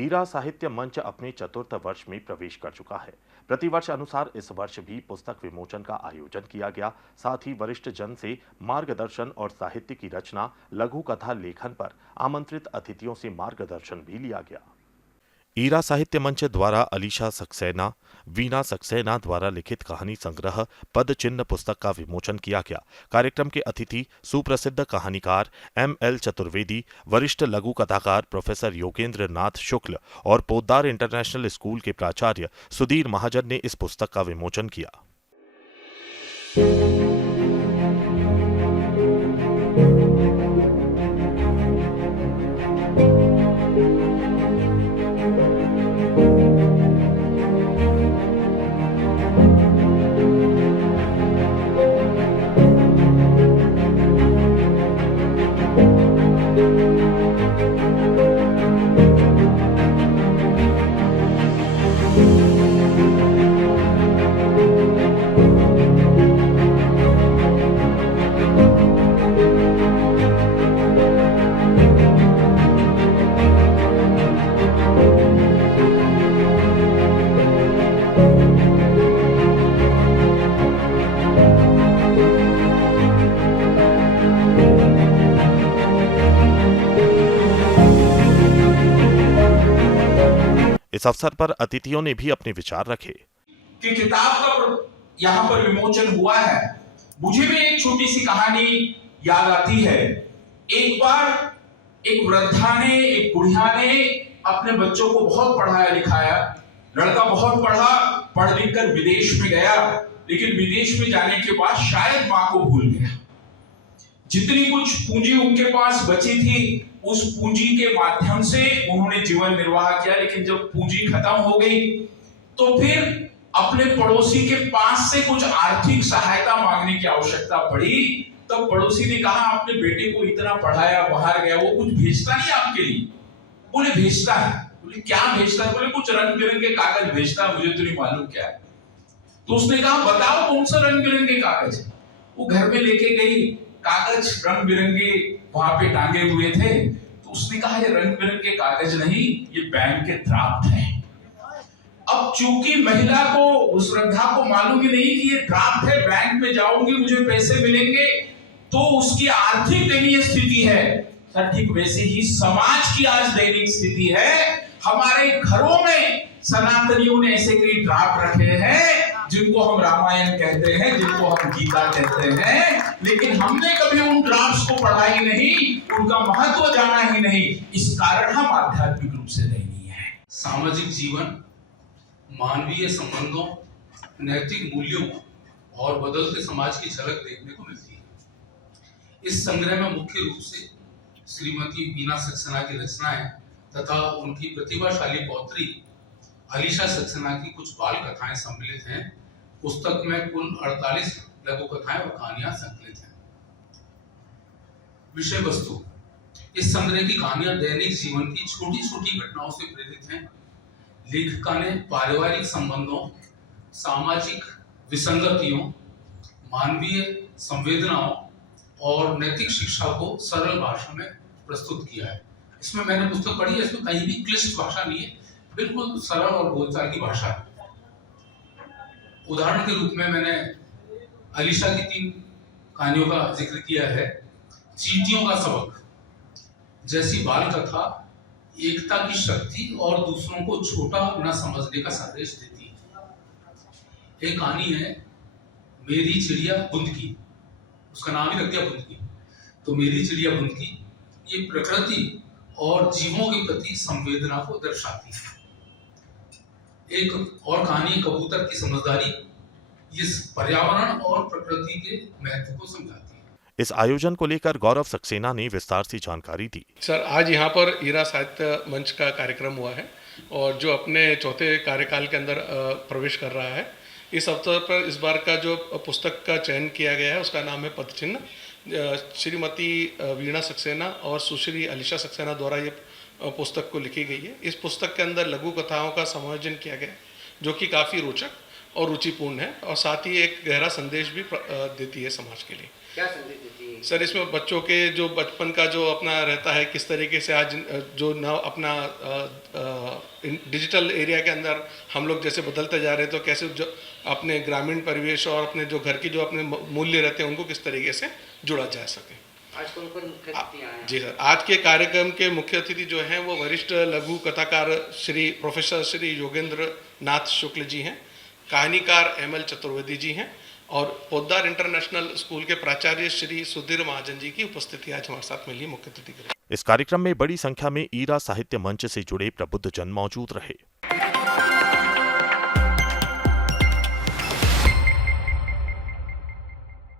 ईरा साहित्य मंच अपने चतुर्थ वर्ष में प्रवेश कर चुका है। प्रतिवर्ष अनुसार इस वर्ष भी पुस्तक विमोचन का आयोजन किया गया। साथ ही वरिष्ठ जन से मार्गदर्शन और साहित्य की रचना, लघु कथा लेखन पर आमंत्रित अतिथियों से मार्गदर्शन भी लिया गया। ईरा साहित्य मंच द्वारा अलीशा सक्सेना, वीना सक्सेना द्वारा लिखित कहानी संग्रह पद चिन्ह पुस्तक का विमोचन किया गया। कार्यक्रम के अतिथि सुप्रसिद्ध कहानीकार M.L. चतुर्वेदी, वरिष्ठ लघु कथाकार प्रोफेसर योगेंद्र नाथ शुक्ल और पोद्दार इंटरनेशनल स्कूल के प्राचार्य सुधीर महाजन ने इस पुस्तक का विमोचन किया। इस अवसर पर अतिथियों ने भी अपने विचार रखे कि किताब का यहाँ पर विमोचन हुआ है। मुझे भी एक छोटी सी कहानी याद आती है। एक बार एक वृद्धा ने, एक बुढ़िया ने अपने बच्चों को बहुत पढ़ाया लिखाया। लड़का बहुत पढ़ा, पढ़ लिख कर विदेश में गया, लेकिन विदेश में जाने के बाद शायद माँ को भूल गया। जितनी कुछ पूंजी उनके पास बची थी, उस पूंजी के माध्यम से उन्होंने जीवन निर्वाह किया। लेकिन जब पूंजी खत्म हो गई तो फिर अपने पड़ोसी के पास से कुछ आर्थिक सहायता मांगने की आवश्यकता पड़ी। तब पड़ोसी ने कहा, अपने बेटे को इतना पढ़ाया, बाहर गया, वो कुछ भेजता नहीं आपके लिए? बोले भेजता है। बोले क्या भेजता है? बोले कुछ रंग बिरंगे कागज भेजता है, मुझे तो नहीं मालूम क्या है। तो उसने कहा, बताओ कौन सा रंग बिरंगे कागज है। वो घर में लेके गई, कागज रंग बिरंगे वहां पे टांगे हुए थे। तो उसने कहा, ये रंग बिरंगे कागज नहीं, ये बैंक के ड्राफ्ट है। अब चूंकि महिला को, उस वृद्धा को मालूम ही नहीं कि ये ड्राफ्ट है, बैंक में जाऊंगी मुझे पैसे मिलेंगे, तो उसकी आर्थिक दयनीय स्थिति है। सर ठीक वैसे ही समाज की आज दैनिक स्थिति है। हमारे घरों में सनातनियों ने ऐसे कई ड्राफ्ट रखे हैं जिनको हम रामायण कहते हैं, जिनको हम गीता कहते हैं, लेकिन हमने कभी उन ड्राफ्ट्स को पढ़ा ही नहीं, उनका महत्व जाना ही नहीं। इस कारण हम आध्यात्मिक रूप से दयनीय हैं। सामाजिक जीवन, मानवीय संबंधों, नैतिक मूल्यों और बदलते समाज की झलक देखने को मिलती है। इस संग्रह में मुख्य रूप से श्रीमती वीना सक्सेना की रचनाएं तथा उनकी प्रतिभाशाली पौत्री अलीशा सक्सेना की कुछ बाल कथाएं सम्मिलित हैं। पुस्तक में कुल 48 लघु कथाएं और कहानियां संकलित हैं। विषय वस्तु: इस संग्रह की कहानियां दैनिक जीवन की छोटी छोटी घटनाओं से प्रेरित हैं। लेखिका ने पारिवारिक संबंधों, सामाजिक विसंगतियों, मानवीय संवेदनाओं और नैतिक शिक्षा को सरल भाषा में प्रस्तुत किया है। इसमें मैंने पुस्तक पढ़ी है, इसमें कहीं भी क्लिष्ट भाषा नहीं है, बिल्कुल सरल और बोलचाल की भाषा है। उदाहरण के रूप में मैंने अलीशा की 3 कहानियों का जिक्र किया है। चींटियों का सबक जैसी बाल कथा एकता की शक्ति और दूसरों को छोटा न समझने का संदेश देती है। एक कहानी है मेरी चिड़िया बुंदकी, उसका नाम ही रख दिया बुंदकी। तो मेरी चिड़िया बुंदकी ये प्रकृति और जीवों के प्रति संवेदना को दर्शाती है। एक और कहानी कबूतर की समझदारी, ये पर्यावरण और प्रकृति के महत्व को समझाती है। इस आयोजन को लेकर गौरव सक्सेना ने विस्तार से जानकारी दी। सर, आज यहाँ पर ईरा साहित्य मंच का कार्यक्रम हुआ है और जो अपने चौथे कार्यकाल के अंदर प्रवेश कर रहा है। इस अवसर पर इस बार का जो पुस्तक का चयन किया गया है उसका नाम है पद चिन्ह। श्रीमती वीणा सक्सेना और सुश्री अलीशा सक्सेना द्वारा ये पुस्तक को लिखी गई है। इस पुस्तक के अंदर लघु कथाओं का समायोजन किया गया जो कि काफ़ी रोचक और रुचिपूर्ण है और साथ ही एक गहरा संदेश भी देती है समाज के लिए। क्या संदेश देती है? सर इसमें बच्चों के जो बचपन का जो अपना रहता है, किस तरीके से आज जो न अपना डिजिटल एरिया के अंदर हम लोग जैसे बदलते जा रहे हैं, तो कैसे जो अपने ग्रामीण परिवेश और अपने जो घर की जो अपने मूल्य रहते हैं उनको किस तरीके से जुड़ा जा सके। आज कौन कौन मुख्य अतिथि आए हैं? जी सर, आज के कार्यक्रम के मुख्य अतिथि जो हैं वो वरिष्ठ लघु कथाकार श्री प्रोफेसर श्री योगेंद्र नाथ शुक्ल जी हैं, कहानीकार ML चतुर्वेदी जी हैं और पोद्दार इंटरनेशनल स्कूल के प्राचार्य श्री सुधीर महाजन जी की उपस्थिति आज हमारे साथ मिली मुख्य अतिथि के। इस कार्यक्रम में बड़ी संख्या में ईरा साहित्य मंच से जुड़े प्रबुद्ध जन मौजूद रहे।